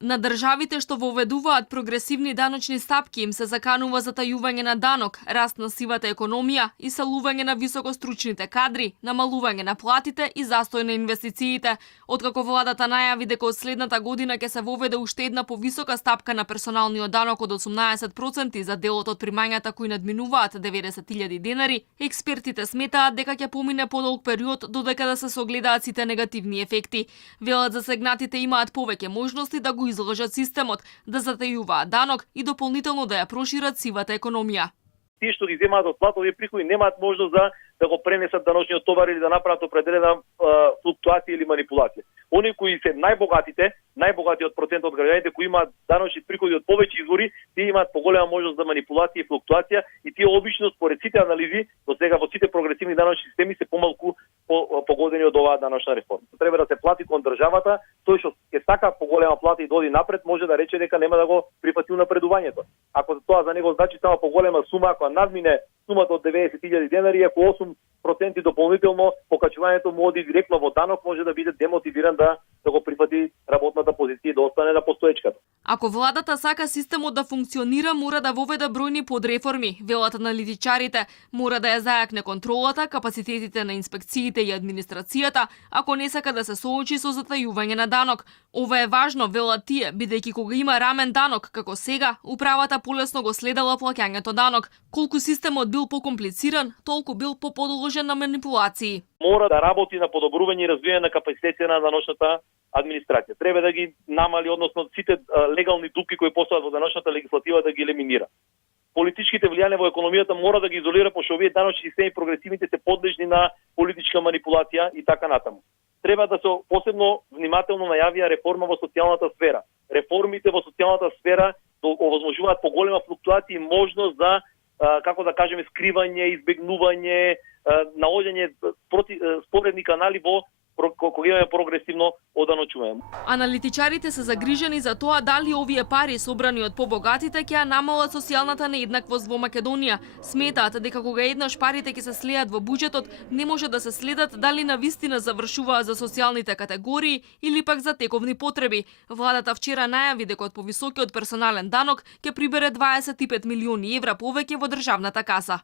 На државите што воведуваат прогресивни даночни стапки им се заканува затајување на данок, раст на сивата економија, исалување на високостручните кадри, намалување на платите и застој на инвестициите. Откако владата најави дека од следната година ќе се воведе уште една повисока стапка на персоналниот данок од 18% за делот од примањата кои надминуваат 90.000 денари, експертите сметаат дека ќе помине подолг период додека да се согледаат сите негативни ефекти. Велат засегнатите имаат повеќе можности да го изложат системот, да затајуваат данок и дополнително да ја прошират сивата економија. Тие што ги земаат од платови приходи немаат можност да го пренесат даночниот товар или да направат определена флуктуација или манипулација. Они кои се најбогатиот процент од граѓаните кои имаат даночни приходи од повеќе извори, тие имаат поголема можност за манипулација и флуктуација и тие обично според сите анализи до сега во сите прогресивни даночни системи се помалку погодени од оваа даночна реформа. Треба да се плати кон државата, тој што ќе сака поголема плата и доди напред може да рече дека нема да го прифати унапредувањето. Ако тоа за него значи само поголема сума, ако надмине сумата од 90.000 денари, ако 8% дополнително покачувањето му оди директно во данок, може да биде демотивиран да го прифати работната позиција и да остане на постоечката. Ако владата сака системот да функционира, мора да воведе бројни подреформи, велат аналитичарите, мора да ја зајакне контролата, капацитетите на инспекциите и администрацијата, ако не сака да се соочи со затајување на данок. Ова е важно, велат тие, бидејќи кога има рамен данок, како сега, управата полесно го следела плаќањето данок. Колку системот бил покомплициран, толку бил поподложен на манипулации. Мора да работи на подобрување и развивање на капацитетите на даночната администрација. Треба да ги намали, односно сите легални дупки кои постојат во даночната легислатива да ги елиминира. Политичките влијанија во економијата мора да ги изолира, пошто овие даночни системи прогресивните се подлежни на политичка манипулација и така натаму. Треба да се посебно внимателно најавија реформа во социјалната сфера. Реформите во социјалната сфера овозможуваат поголема флуктуација и можност за како да кажеме скривање, избегнување, наоѓање споредни канали во кога имаме прогресивно оданочување. Аналитичарите се загрижени за тоа дали овие пари собрани од побогатите ќе ја намалат социјалната нееднаквост во Македонија. Сметаат дека кога еднаш парите ќе се слеат во буџетот, не може да се следат дали навистина завршуваат за социјалните категории или пак за тековни потреби. Владата вчера најави дека од повисокиот персонален данок ќе прибере 25 милиони евра повеќе во државната каса.